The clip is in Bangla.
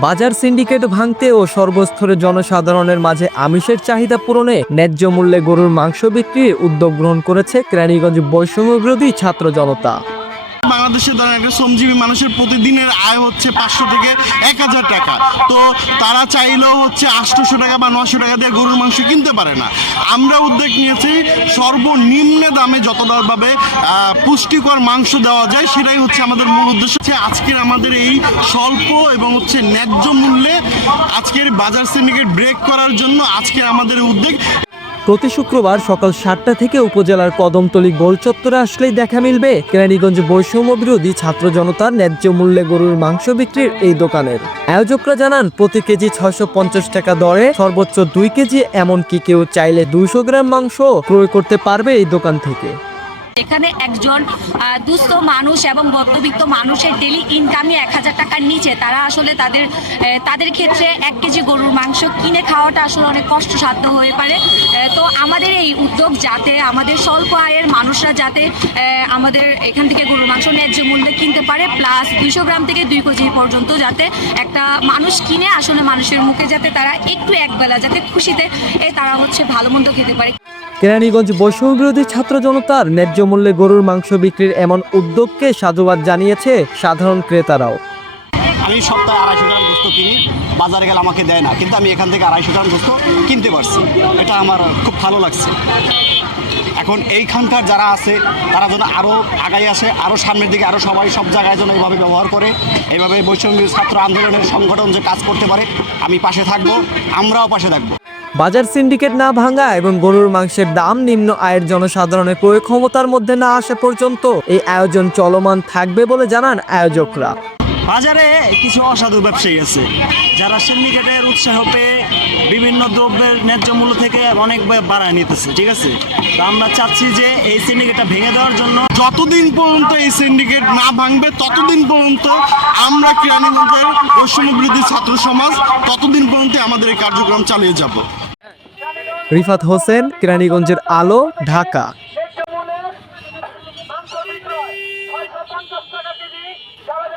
বাজার সিন্ডিকেট ভাঙতে ও সর্বস্তরের জনসাধারণের মাঝে আমিষের চাহিদা পূরণে ন্যায্য মূল্যে গরুর মাংস বিক্রির উদ্যোগ গ্রহণ করেছে কেরানীগঞ্জ বৈষম্য বিরোধী ছাত্র জনতা। বাংলাদেশে ধরেন একটা শ্রমজীবী মানুষের প্রতিদিনের আয় হচ্ছে 500 থেকে 1000 টাকা। তো তারা চাইলেও হচ্ছে 800 টাকা বা 900 টাকা দিয়ে গরুর মাংস কিনতে পারে না। আমরা উদ্যোগ নিয়েছি সর্বনিম্ন দামে যতটাভাবে পুষ্টিকর মাংস দেওয়া যায়, সেটাই হচ্ছে আমাদের মূল উদ্দেশ্য। আজকের আমাদের এই স্বল্প এবং হচ্ছে ন্যায্য মূল্যে আজকের বাজার সিন্ডিকেট ব্রেক করার জন্য আজকের আমাদের উদ্যোগ। প্রতি শুক্রবার সকাল 7টা থেকে উপজেলার কদমতলী গোল চত্বরে আসলেই দেখা মিলবে কেরানীগঞ্জ বৈষম্য বিরোধী ছাত্র জনতার ন্যায্য মূল্যে গরুর মাংস বিক্রির এই দোকানের আয়োজকরা জানান, প্রতি কেজি 650 টাকা দরে সর্বোচ্চ 2 কেজি, এমনকি কেউ চাইলে 200 গ্রাম মাংস ক্রয় করতে পারবে এই দোকান থেকে। এখানে একজন দুস্থ মানুষ এবং মধ্যবিত্ত মানুষের ডেলি ইনকামই 1000 টাকার নিচে, তারা আসলে তাদের ক্ষেত্রে 1 কেজি গরুর মাংস কিনে খাওয়াটা আসলে অনেক কষ্টসাধ্য হয়ে পারে। তো আমাদের এই উদ্যোগ যাতে আমাদের স্বল্প আয়ের মানুষরা যাতে আমাদের এখান থেকে গরুর মাংস ন্যায্য মূল্যে কিনতে পারে, প্লাস 200 গ্রাম থেকে 2 কেজি পর্যন্ত যাতে একটা মানুষ কিনে আসলে মানুষের মুখে যাতে তারা একটু একবেলা যাতে খুশিতে তারা হচ্ছে ভালো মন্দ খেতে পারে। কেরানীগঞ্জ বৈষম্য বিরোধী ছাত্র জনতার ন্যায্য মূল্যে গরুর মাংস বিক্রির এমন উদ্যোগকে সাধুবাদ জানিয়েছে সাধারণ ক্রেতারাও। আমি সপ্তাহে 250 গ্রাম গোস্ত কিনি, বাজারে গেলে আমাকে দেয় না, কিন্তু আমি এখান থেকে 250 গ্রাম গোস্ত কিনতে পারছি, এটা আমার খুব ভালো লাগছে। এখন এইখানকার যারা আছে তারা যেন আরও আগাই আসে, আরও সামনের দিকে আরও সবাই সব জায়গায় যেন এইভাবে ব্যবহার করে, এইভাবে বৈষম্য ছাত্র আন্দোলনের সংগঠন যে কাজ করতে পারে, আমি পাশে থাকবো, আমরাও পাশে থাকবো। বাজার সিন্ডিকেট না ভাঙা এবং গরুর মাংসের দাম নিম্ন আয়ের জনসাধারণের ক্রয় ক্ষমতার মধ্যে না আসা পর্যন্ত এই আয়োজন চলমান থাকবে বলে জানান আয়োজকরা। বাজারে কিছু অসাধু ব্যবসায়ী আছে যারা সিন্ডিকেটের উৎসাহ পেয়ে বিভিন্ন দ্রব্যের ন্যায্য মূল্য থেকে অনেক বাড়ায় নিতেছে, ঠিক আছে। তো আমরা চাচ্ছি যে এই সিন্ডিকেটটা ভেঙে দেওয়ার জন্য যতদিন পর্যন্ত এই সিন্ডিকেট না ভাঙবে ততদিন পর্যন্ত আমরা কেরানীগঞ্জের বৈষম্য বিরোধী ছাত্র সমাজ ততদিন পর্যন্ত আমাদের এই কার্যক্রম চালিয়ে যাব। রিফাত হোসেন, কেরানীগঞ্জের আলো, ঢাকা।